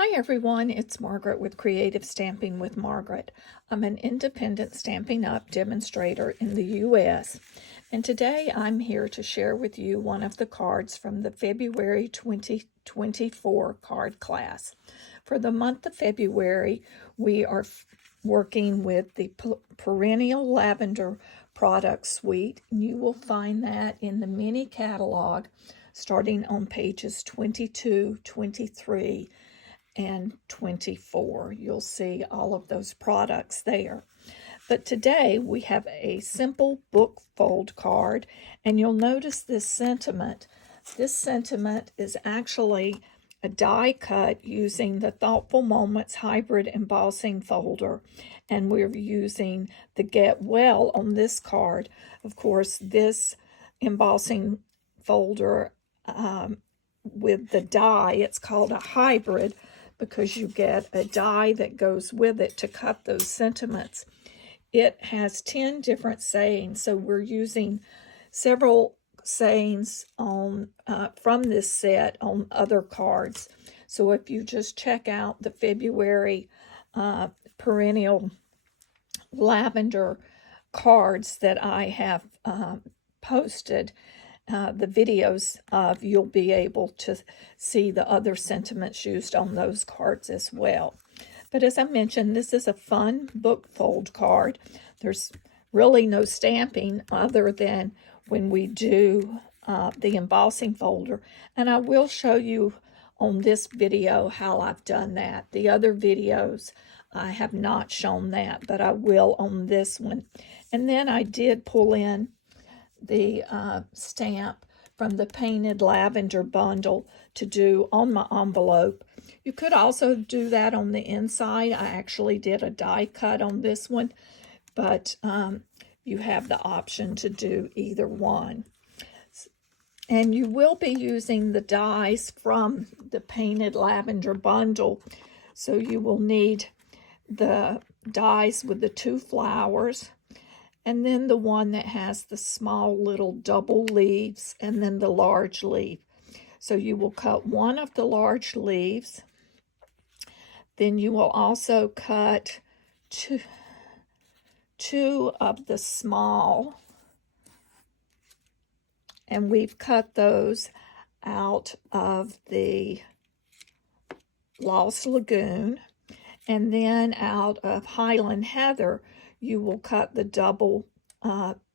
Hi everyone, it's Margaret with Creative Stamping with Margaret. I'm an independent Stampin' Up demonstrator in the U.S. and today I'm here to share with you one of the cards from the February 2024 card class. For the month of February, we are working with the Perennial Lavender product suite. You will find that in the mini catalog starting on pages 22, 23, and 24. You'll see all of those products there. But today we have a simple book fold card, and you'll notice this sentiment. This sentiment is actually a die cut using the Thoughtful Moments hybrid embossing folder, and we're using the Get Well on this card. Of course, this embossing folder with the die, it's called a hybrid because you get a die that goes with it to cut those sentiments. It has 10 different sayings, so we're using several sayings on from this set on other cards. So if you just check out the February Perennial Lavender cards that I have posted, the videos of, you'll be able to see the other sentiments used on those cards as well. But as I mentioned, this is a fun book fold card. There's really no stamping other than when we do the embossing folder. And I will show you on this video how I've done that. The other videos, I have not shown that, but I will on this one. And then I did pull in the stamp from the Painted Lavender bundle to do on my envelope. You could also do that on the inside. I actually did a die cut on this one, but you have the option to do either one. And you will be using the dies from the Painted Lavender bundle, so you will need the dies with the 2 flowers, and then the one that has the small little double leaves, and then the large leaf. So you will cut one of the large leaves. Then you will also cut two of the small. And we've cut those out of the Lost Lagoon. And then out of Highland Heather, you will cut the double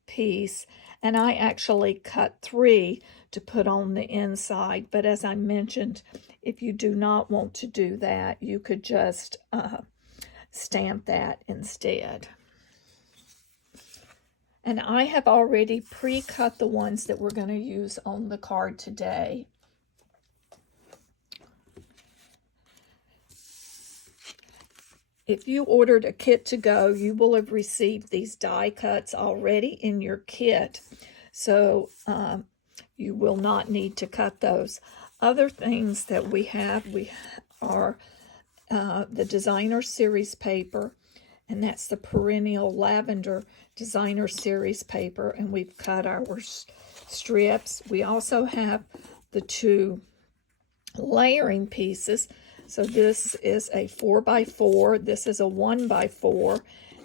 piece, and I actually cut 3 to put on the inside, but as I mentioned, if you do not want to do that, you could just stamp that instead. And I have already pre-cut the ones that we're going to use on the card today. If you ordered a kit to go, you will have received these die cuts already in your kit, so you will not need to cut those. Other things that we are the Designer Series paper, and that's the Perennial Lavender Designer Series paper, and we've cut our strips. We also have the 2 layering pieces. So this is a 4x4, this is a 1x4,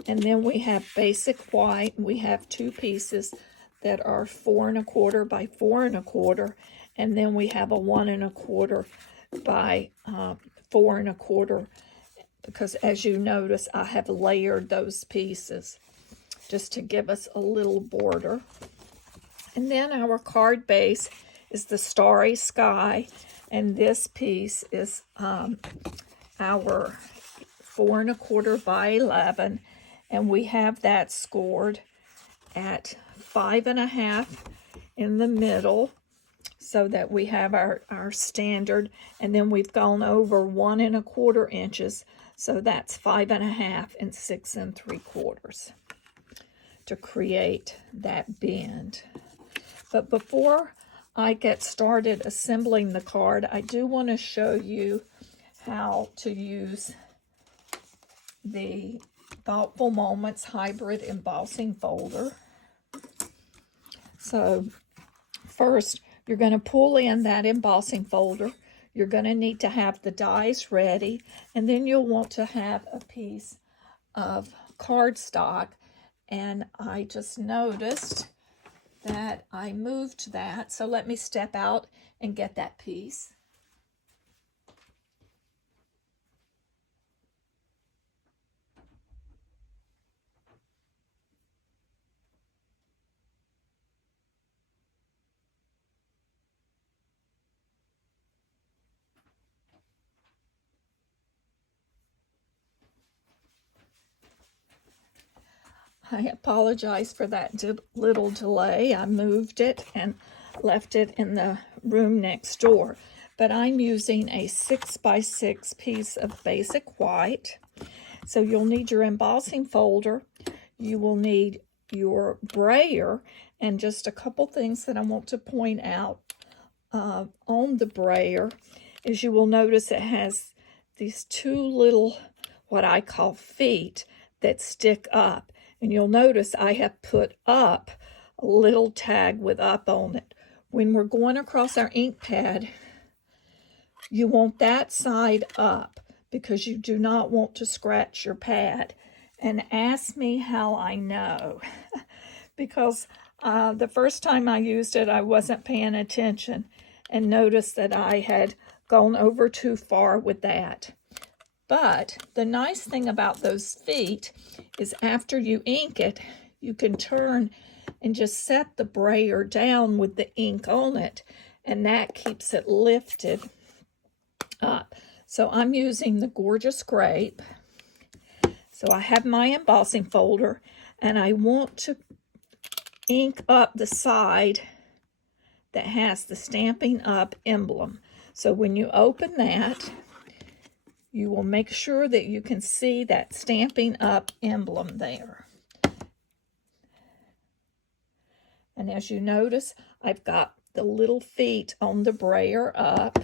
and then we have basic white, and we have 2 pieces that are 4 1/4 by 4 1/4, and then we have a 1 1/4 by 4 1/4, because as you notice, I have layered those pieces just to give us a little border. And then our card base is the Starry Sky, and this piece is our 4 1/4 by 11, and we have that scored at 5 1/2 in the middle, so that we have our standard, and then we've gone over 1 1/4 inches, so that's 5 1/2 and 6 3/4 to create that bend. But before I get started assembling the card, I do want to show you how to use the Thoughtful Moments hybrid embossing folder. So first, you're going to pull in that embossing folder. You're going to need to have the dies ready, and then you'll want to have a piece of cardstock. And I just noticed that I moved that, so let me step out and get that piece. I apologize for that little delay. I moved it and left it in the room next door. But I'm using a 6x6 piece of basic white. So you'll need your embossing folder. You will need your brayer, and just a couple things that I want to point out on the brayer is you will notice it has these two little, what I call feet, that stick up. And you'll notice I have put up a little tag with up on it. When we're going across our ink pad, you want that side up because you do not want to scratch your pad. And ask me how I know. Because the first time I used it, I wasn't paying attention and noticed that I had gone over too far with that. But the nice thing about those feet is after you ink it, you can turn and just set the brayer down with the ink on it, and that keeps it lifted up. So I'm using the Gorgeous Grape. So I have my embossing folder, and I want to ink up the side that has the Stampin' Up emblem. So when you open that, you will make sure that you can see that Stampin' Up emblem there. And as you notice, I've got the little feet on the brayer up.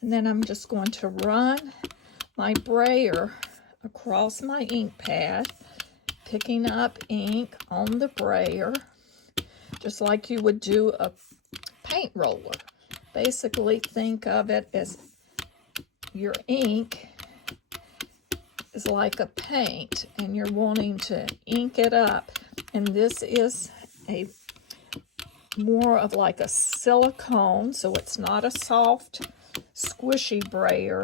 And then I'm just going to run my brayer across my ink pad, picking up ink on the brayer, just like you would do a paint roller. Basically, think of it as your ink is like a paint, and you're wanting to ink it up. And this is a more of like a silicone, so it's not a soft, squishy brayer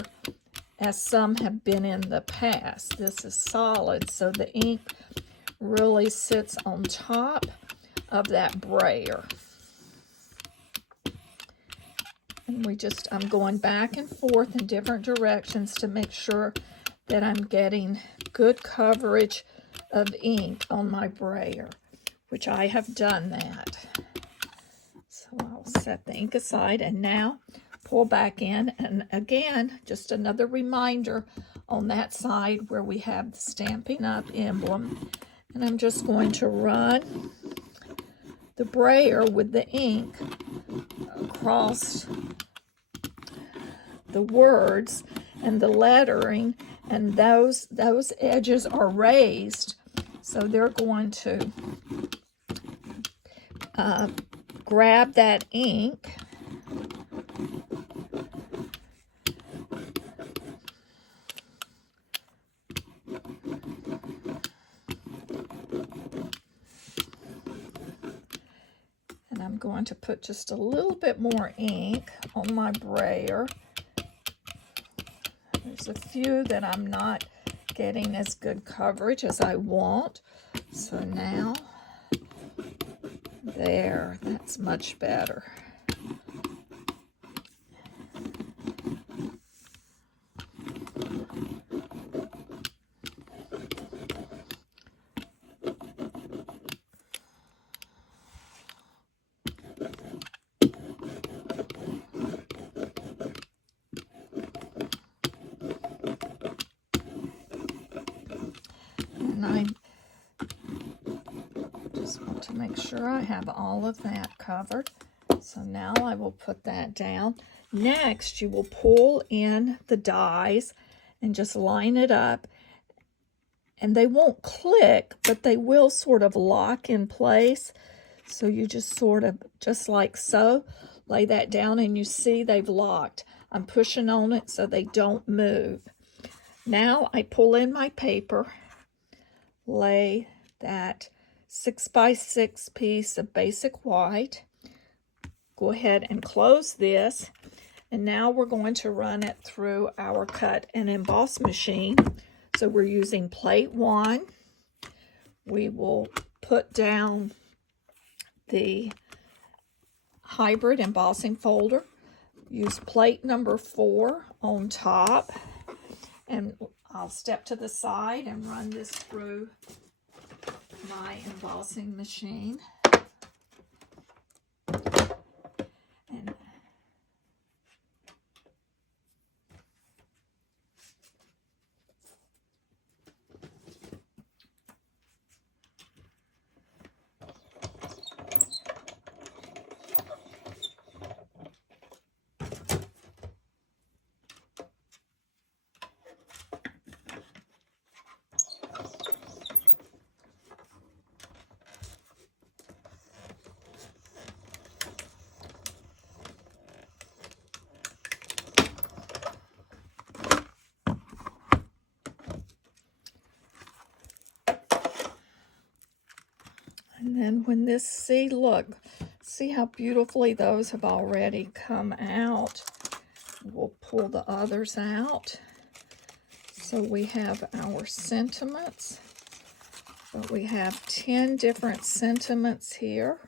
as some have been in the past. This is solid, so the ink really sits on top of that brayer. And I'm going back and forth in different directions to make sure that I'm getting good coverage of ink on my brayer, which I have done that. So I'll set the ink aside and now pull back in. And again, just another reminder on that side where we have the Stampin' Up emblem. And I'm just going to run the brayer with the ink across the words and the lettering, and those edges are raised, so they're going to grab that ink and I'm going to put just a little bit more ink on my brayer. There's a few that I'm not getting as good coverage as I want. So now, there, that's much better. And I just want to make sure I have all of that covered. So now I will put that down. Next, you will pull in the dies and just line it up. And they won't click, but they will sort of lock in place. So you just sort of, just like so, lay that down, and you see they've locked. I'm pushing on it so they don't move. Now I pull in my paper, lay that 6x6 piece of basic white, go ahead and close this, and now we're going to run it through our cut and emboss machine. So we're using plate 1. We will put down the hybrid embossing folder, use plate number 4 on top, and I'll step to the side and run this through my embossing machine. And then when this, see how beautifully those have already come out. We'll pull the others out. So we have our sentiments, but we have 10 different sentiments here.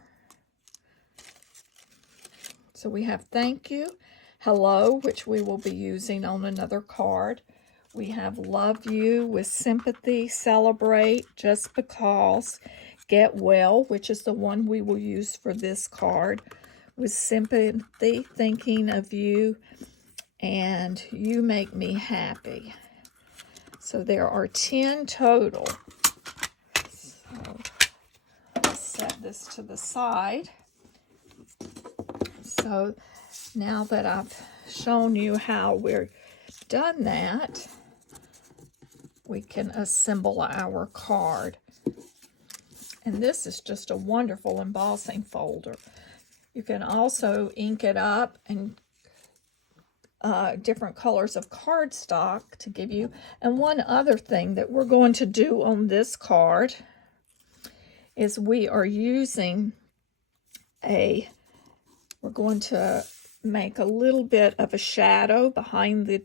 So we have thank you, hello, which we will be using on another card. We have love you with sympathy, celebrate, just because, get well, which is the one we will use for this card, with sympathy, thinking of you, and you make me happy. So there are 10 total. So I'll set this to the side. So now that I've shown you how we're done that, we can assemble our card. And this is just a wonderful embossing folder. You can also ink it up and different colors of cardstock to give you. And one other thing that we're going to do on this card is we are using we're going to make a little bit of a shadow behind the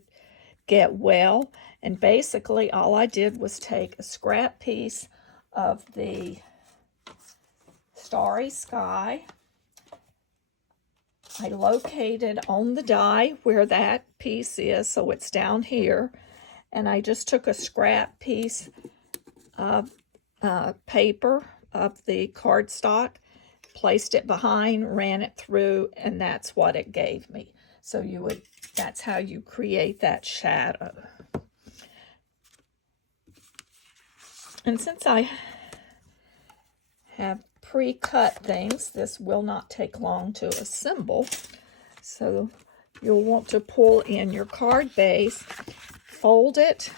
get well. And basically all I did was take a scrap piece of the Starry Sky. I located on the die where that piece is, so it's down here, and I just took a scrap piece of paper of the cardstock, placed it behind, ran it through, and that's what it gave me. So that's how you create that shadow. And since I have pre-cut things, this will not take long to assemble. So you'll want to pull in your card base, fold it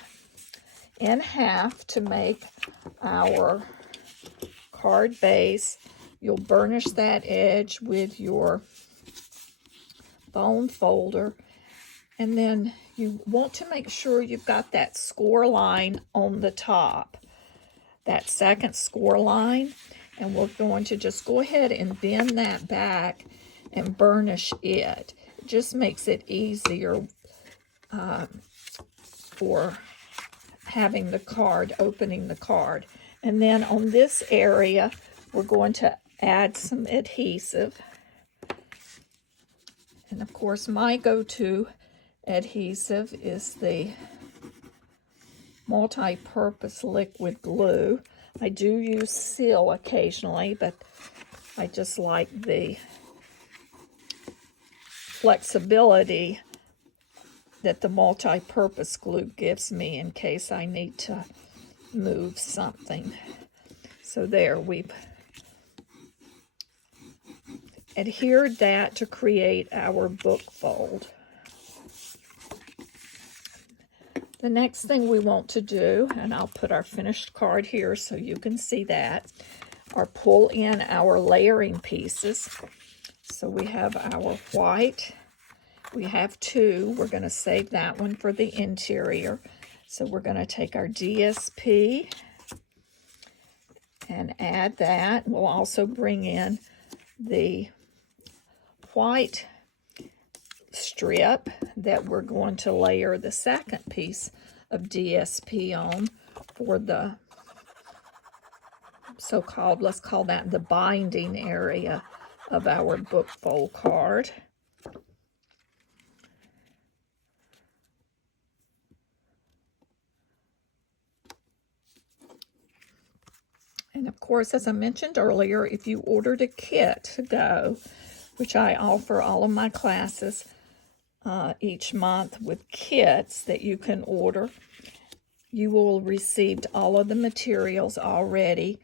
in half to make our card base. You'll burnish that edge with your bone folder, and then you want to make sure you've got that score line on the top, that second score line. And we're going to just go ahead and bend that back and burnish it. It just makes it easier for having the card, opening the card. And then on this area, we're going to add some adhesive. And of course, my go-to adhesive is the multi-purpose liquid glue. I do use Seal occasionally, but I just like the flexibility that the multi-purpose glue gives me in case I need to move something. So there, we've adhered that to create our book fold. The next thing we want to do, and I'll put our finished card here so you can see that, are pull in our layering pieces. So we have our white. We have two. We're going to save that one for the interior. So we're going to take our DSP and add that. We'll also bring in the white strip that we're going to layer the second piece of DSP on for the so-called, let's call that the binding area of our book fold card. And of course, as I mentioned earlier, if you ordered a kit to go, which I offer all of my classes each month with kits that you can order, you will receive all of the materials already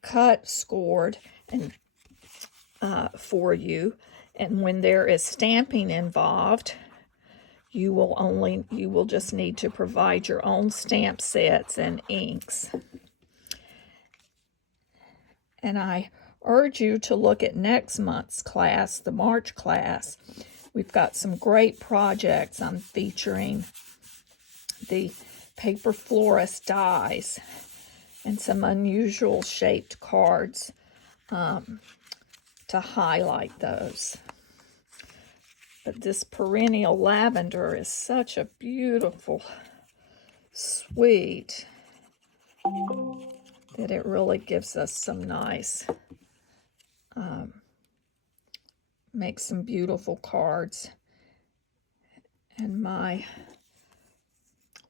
cut, scored, and for you. And when there is stamping involved, you will just need to provide your own stamp sets and inks. And I urge you to look at next month's class, the March class. We've got some great projects. I'm featuring the paper florist dies and some unusual shaped cards to highlight those. But this Perennial Lavender is such a beautiful suite that it really gives us some nice, makes some beautiful cards. And my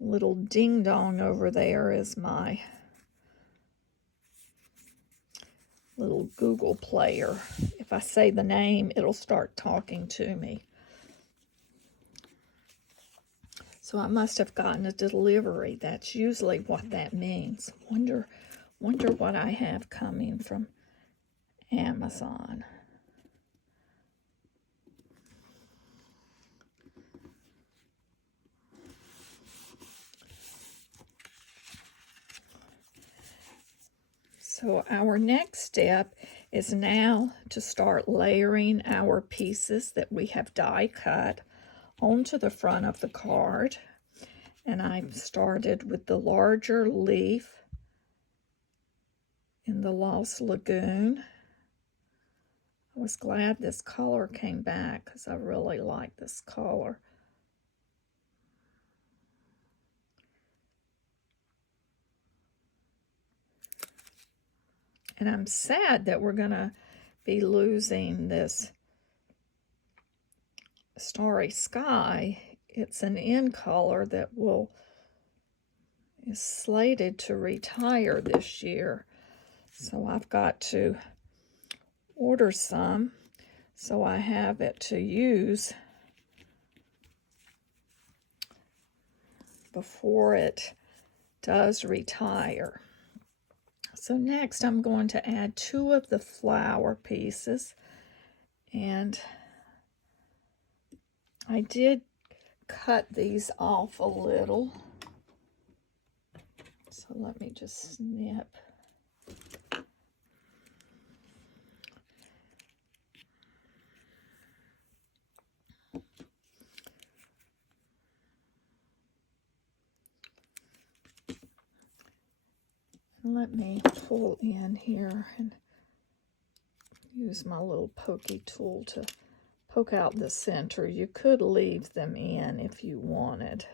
little ding-dong over there is my little Google player. If I say the name, it'll start talking to me. So I must have gotten a delivery. That's usually what that means. Wonder what I have coming from Amazon. So our next step is now to start layering our pieces that we have die cut onto the front of the card. And I've started with the larger leaf in the Lost Lagoon. I was glad this color came back because I really like this color. And I'm sad that we're going to be losing this Starry Sky. It's an in color that is slated to retire this year. So I've got to order some so I have it to use before it does retire. So next I'm going to add two of the flower pieces, and I did cut these off a little. So let me just snip. Let me pull in here and use my little pokey tool to poke out the center. You could leave them in if you wanted.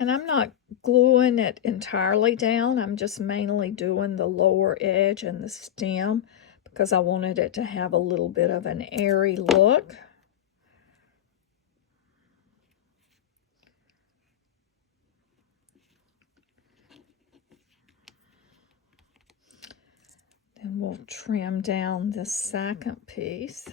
And I'm not gluing it entirely down. I'm just mainly doing the lower edge and the stem because I wanted it to have a little bit of an airy look. Then we'll trim down this second piece.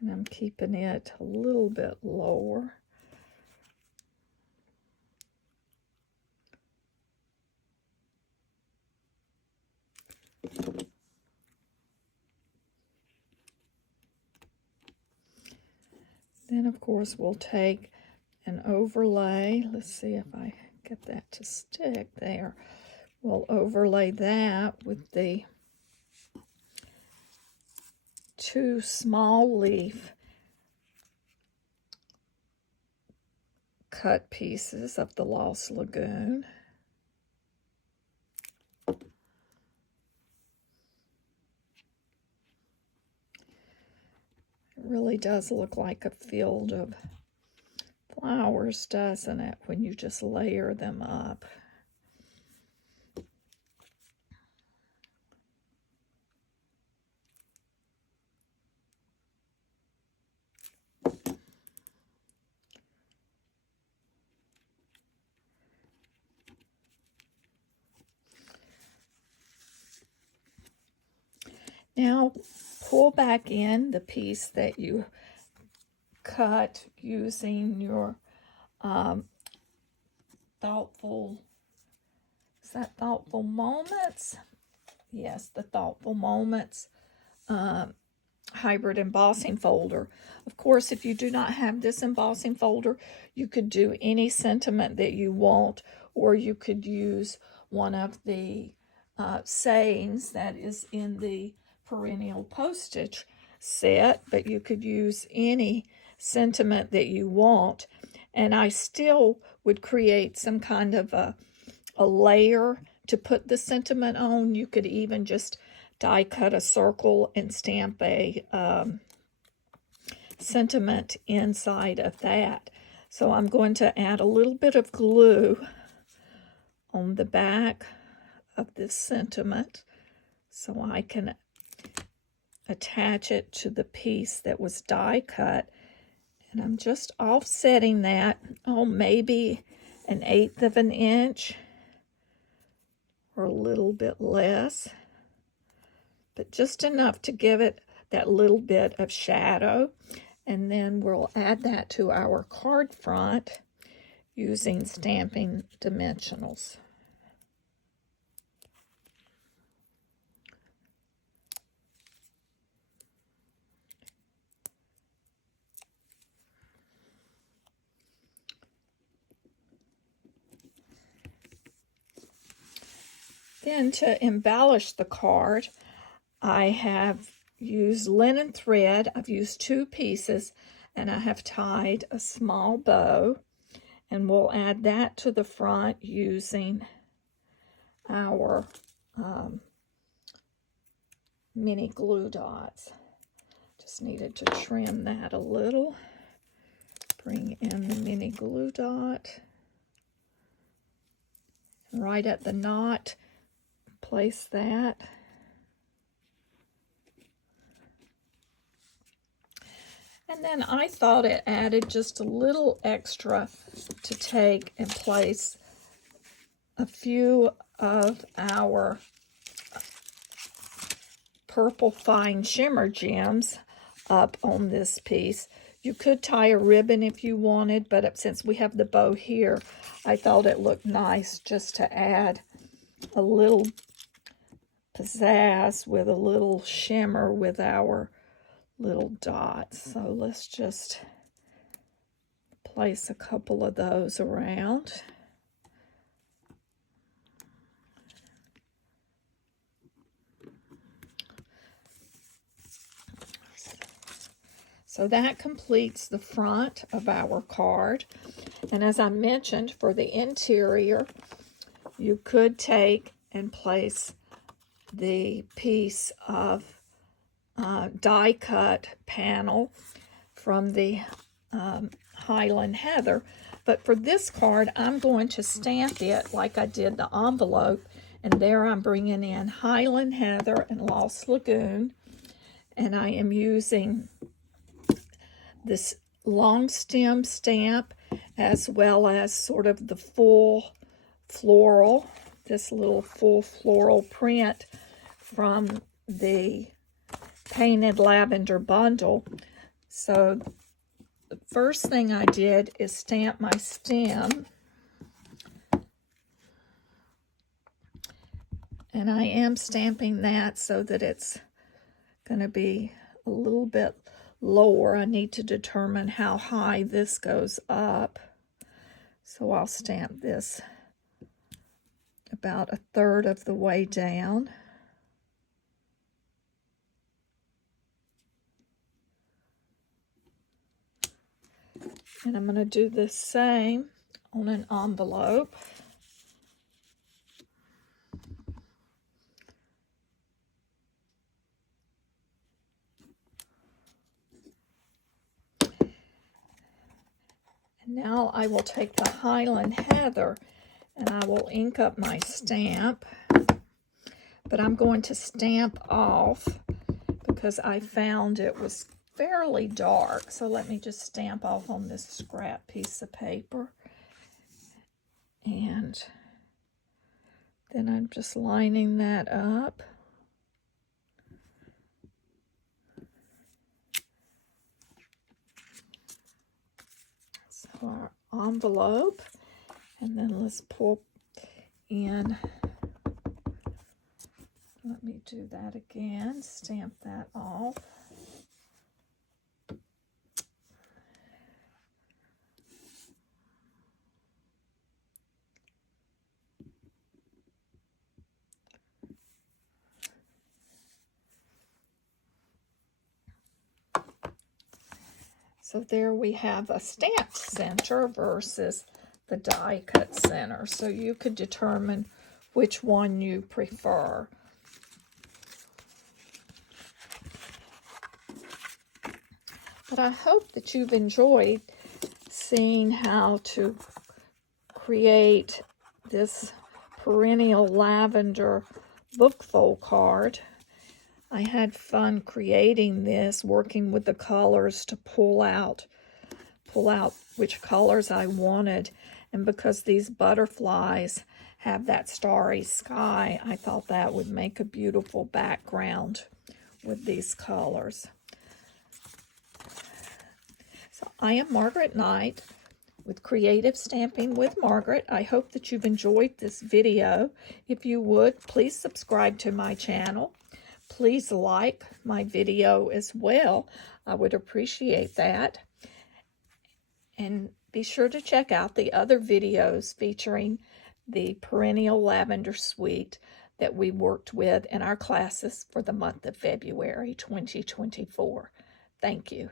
And I'm keeping it a little bit lower. Then, of course, we'll take an overlay. Let's see if I get that to stick there. We'll overlay that with the 2 small leaf cut pieces of the Lost Lagoon. It really does look like a field of flowers, doesn't it, when you just layer them up. Now pull back in the piece that you cut using your thoughtful, is that Thoughtful Moments? Yes, the Thoughtful Moments hybrid embossing folder. Of course, if you do not have this embossing folder, you could do any sentiment that you want, or you could use one of the sayings that is in the Perennial postage set, but you could use any sentiment that you want. And I still would create some kind of a layer to put the sentiment on. You could even just die cut a circle and stamp a sentiment inside of that. So I'm going to add a little bit of glue on the back of this sentiment so I can attach it to the piece that was die cut. And I'm just offsetting that, maybe 1/8 of an inch or a little bit less, but just enough to give it that little bit of shadow. And then we'll add that to our card front using Stampin' Dimensionals. Then to embellish the card, I have used linen thread. I've used 2 pieces, and I have tied a small bow, and we'll add that to the front using our mini glue dots. Just needed to trim that a little. Bring in the mini glue dot. Right at the knot, place that. And then I thought it added just a little extra to take and place a few of our purple fine shimmer gems up on this piece. You could tie a ribbon if you wanted, but since we have the bow here, I thought it looked nice just to add a little pizzazz with a little shimmer with our little dots. So let's just place a couple of those around. So that completes the front of our card. And as I mentioned, for the interior, you could take and place the piece of die cut panel from the Highland Heather. But for this card, I'm going to stamp it like I did the envelope. And there I'm bringing in Highland Heather and Lost Lagoon. And I am using this long stem stamp as well as sort of the full floral, this little full floral print from the Painted Lavender bundle. So the first thing I did is stamp my stem. And I am stamping that so that it's going to be a little bit lower. I need to determine how high this goes up. So I'll stamp this about 1/3 of the way down. And I'm going to do the same on an envelope. And now I will take the Highland Heather and I will ink up my stamp. But I'm going to stamp off because I found it was fairly dark. So let me just stamp off on this scrap piece of paper. And then I'm just lining that up. So our envelope, and then let's pull in. Let me do that again, stamp that off. So there we have a stamped center versus the die cut center. So you could determine which one you prefer. But I hope that you've enjoyed seeing how to create this Perennial Lavender book fold card. I had fun creating this, working with the colors to pull out which colors I wanted. And because these butterflies have that starry sky, I thought that would make a beautiful background with these colors. So I am Margaret Knight with Creative Stamping with Margaret. I hope that you've enjoyed this video. If you would, please subscribe to my channel. Please like my video as well. I would appreciate that. And be sure to check out the other videos featuring the Perennial Lavender Suite that we worked with in our classes for the month of February 2024. Thank you.